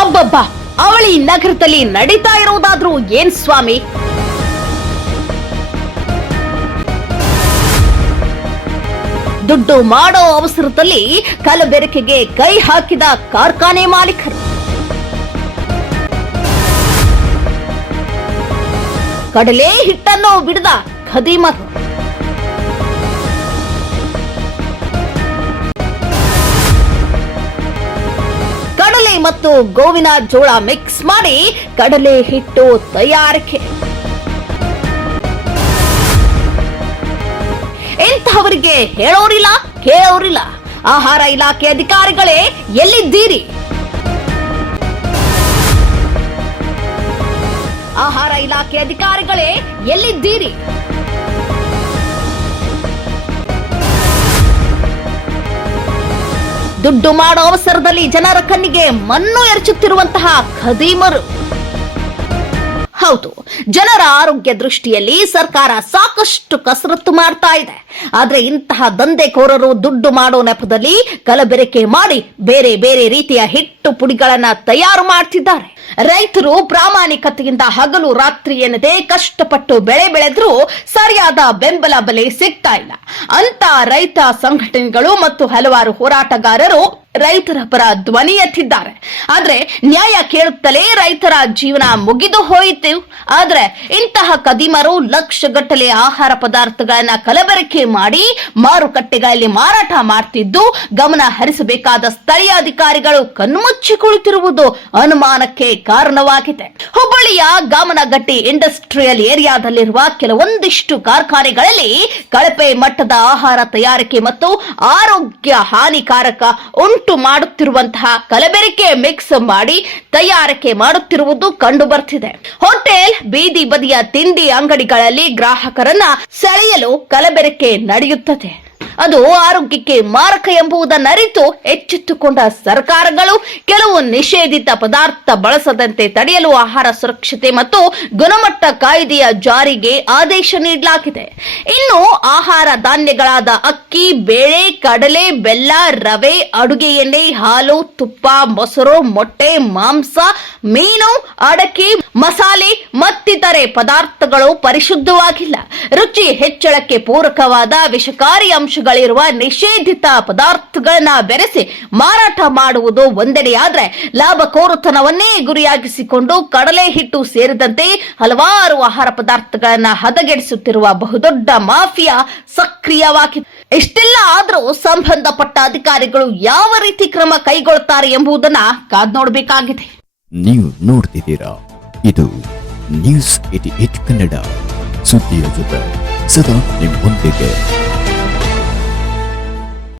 ಅಬ್ಬಬ್ಬ, ಅವಳಿ ನಗರದಲ್ಲಿ ನಡೀತಾ ಇರೋದಾದ್ರೂ ಏನ್ ಸ್ವಾಮಿ? ದುಡ್ಡು ಮಾಡೋ ಅವಸರದಲ್ಲಿ ಕಲಬೆರಕೆಗೆ ಕೈ ಹಾಕಿದ ಕಾರ್ಖಾನೆ ಮಾಲೀಕರು, ಕಡಲೆ ಹಿಟ್ಟನ್ನು ಬಿಡದ ಖದೀಮರು, ಕಡಲೆ ಮತ್ತು ಗೋವಿನ ಜೋಳ ಮಿಕ್ಸ್ ಮಾಡಿ ಕಡಲೆ ಹಿಟ್ಟು ತಯಾರಿಕೆ. ಇಂತಹವರಿಗೆ ಹೇಳೋರಿಲ್ಲ, ಕೇಳೋರಿಲ್ಲ. ಆಹಾರ ಇಲಾಖೆ ಅಧಿಕಾರಿಗಳೇ ಎಲ್ಲಿದ್ದೀರಿ? ಆಹಾರ ಇಲಾಖೆ ಅಧಿಕಾರಿಗಳೇ ಎಲ್ಲಿದ್ದೀರಿ? ದುಡ್ಡು ಮಾಡೋ ಅವಸರದಲ್ಲಿ ಜನರ ಕಣ್ಣಿಗೆ ಮಣ್ಣು ಎರಚುತ್ತಿರುವಂತಹ ಖದೀಮರು. ಹೌದು, ಜನರ ಆರೋಗ್ಯ ದೃಷ್ಟಿಯಲ್ಲಿ ಸರ್ಕಾರ ಸಾಕಷ್ಟು ಕಸರತ್ತು ಮಾಡ್ತಾ ಇದೆ. ಆದ್ರೆ ಇಂತಹ ದಂಧೆಕೋರರು ದುಡ್ಡು ಮಾಡೋ ನೆಪದಲ್ಲಿ ಕಲಬೆರಕೆ ಮಾಡಿ ಬೇರೆ ಬೇರೆ ರೀತಿಯ ಹಿಟ್ಟು ಪುಡಿಗಳನ್ನ ತಯಾರು ಮಾಡ್ತಿದ್ದಾರೆ. ರೈತರು ಪ್ರಾಮಾಣಿಕತೆಯಿಂದ ಹಗಲು ರಾತ್ರಿ ಎನ್ನದೆ ಕಷ್ಟಪಟ್ಟು ಬೆಳೆ ಬೆಳೆದ್ರೂ ಸರಿಯಾದ ಬೆಂಬಲ ಬೆಲೆ ಸಿಗ್ತಾ ಇಲ್ಲ ಅಂತ ರೈತ ಸಂಘಟನೆಗಳು ಮತ್ತು ಹಲವಾರು ಹೋರಾಟಗಾರರು ರೈತರ ಪರ ಧ್ವನಿ ಎತ್ತಿದ್ದಾರೆ. ಆದ್ರೆ ನ್ಯಾಯ ಕೇಳುತ್ತಲೇ ರೈತರ ಜೀವನ ಮುಗಿದು ಹೋಯಿತು. ಆದ್ರೆ ಇಂತಹ ಖದೀಮರು ಲಕ್ಷಗಟ್ಟಲೆ ಆಹಾರ ಪದಾರ್ಥಗಳನ್ನ ಕಲಬೆರಕೆ ಮಾಡಿ ಮಾರುಕಟ್ಟೆಗಳಲ್ಲಿ ಮಾರಾಟ ಮಾಡ್ತಿದ್ದು ಗಮನ ಹರಿಸಬೇಕಾದ ಸ್ಥಳೀಯ ಅಧಿಕಾರಿಗಳು ಕಣ್ಮುಚ್ಚಿ ಕುಳಿತಿರುವುದು ಅನುಮಾನಕ್ಕೆ ಕಾರಣವಾಗಿದೆ. ಹುಬ್ಬಳ್ಳಿಯ ಗಾಮನಗಟ್ಟಿ ಇಂಡಸ್ಟ್ರಿಯಲ್ ಏರಿಯಾದಲ್ಲಿರುವ ಕೆಲವೊಂದಿಷ್ಟು ಕಾರ್ಖಾನೆಗಳಲ್ಲಿ ಕಳಪೆ ಮಟ್ಟದ ಆಹಾರ ತಯಾರಿಕೆ ಮತ್ತು ಆರೋಗ್ಯ ಹಾನಿಕಾರಕ ಉಂಟು ಮಾಡುತ್ತಿರುವಂತಹ ಕಲಬೆರಕೆ ಮಿಕ್ಸ್ ಮಾಡಿ ತಯಾರಿಕೆ ಮಾಡುತ್ತಿರುವುದು ಕಂಡು ಬರ್ತಿದೆ. ಹೋಟೆಲ್, ಬೀದಿ ಬದಿಯ ತಿಂಡಿ ಅಂಗಡಿಗಳಲ್ಲಿ ಗ್ರಾಹಕರನ್ನ ಸೆಳೆಯಲು ಕಲಬೆರಕೆ ನಡೆಯುತ್ತದೆ. ಅದು ಆರೋಗ್ಯಕ್ಕೆ ಮಾರಕ ಎಂಬುದನ್ನರಿತು ಎಚ್ಚೆತ್ತುಕೊಂಡ ಸರ್ಕಾರಗಳು ಕೆಲವು ನಿಷೇಧಿತ ಪದಾರ್ಥ ಬಳಸದಂತೆ ತಡೆಯಲು ಆಹಾರ ಸುರಕ್ಷತೆ ಮತ್ತು ಗುಣಮಟ್ಟ ಕಾಯ್ದೆಯ ಜಾರಿಗೆ ಆದೇಶ ನೀಡಲಾಗಿದೆ. ಇನ್ನು ಆಹಾರ ಧಾನ್ಯಗಳಾದ ಅಕ್ಕಿ, ಬೇಳೆ, ಕಡಲೆ, ಬೆಲ್ಲ, ರವೆ, ಅಡುಗೆ ಎಣ್ಣೆ, ಹಾಲು, ತುಪ್ಪ, ಮೊಸರು, ಮೊಟ್ಟೆ, ಮಾಂಸ, ಮೀನು, ಅಡಕೆ, ಮಸಾಲೆ ಮತ್ತಿತರೆ ಪದಾರ್ಥಗಳು ಪರಿಶುದ್ಧವಾಗಿಲ್ಲ. ರುಚಿ ಹೆಚ್ಚಳಕ್ಕೆ ಪೂರಕವಾದ ವಿಷಕಾರಿ ಅಂಶಗಳಿರುವ ನಿಷೇಧಿತ ಪದಾರ್ಥಗಳನ್ನ ಬೆರೆಸಿ ಮಾರಾಟ ಮಾಡುವುದು ಒಂದೆಡೆಯಾದ್ರೆ, ಲಾಭಕೋರತನವನ್ನೇ ಗುರಿಯಾಗಿಸಿಕೊಂಡು ಕಡಲೆ ಹಿಟ್ಟು ಸೇರಿದಂತೆ ಹಲವಾರು ಆಹಾರ ಪದಾರ್ಥಗಳನ್ನ ಹದಗೆಡಿಸುತ್ತಿರುವ ಬಹುದೊಡ್ಡ ಮಾಫಿಯಾ ಸಕ್ರಿಯವಾಗಿದೆ. ಇಷ್ಟೆಲ್ಲ ಆದರೂ ಸಂಬಂಧಪಟ್ಟ ಅಧಿಕಾರಿಗಳು ಯಾವ ರೀತಿ ಕ್ರಮ ಕೈಗೊಳ್ಳುತ್ತಾರೆ ಎಂಬುದನ್ನ ಕಾದ್ ನೋಡಬೇಕಾಗಿದೆ. ನೀವು ನೋಡ್ತಿದ್ದೀರಾ, ಇದು ನ್ಯೂಸ್ 88 ಕನ್ನಡ, ಸುದ್ದಿಯ ಜೊತೆ ಸದಾ ನಿಮ್ಮೊಂದಿಗೆ.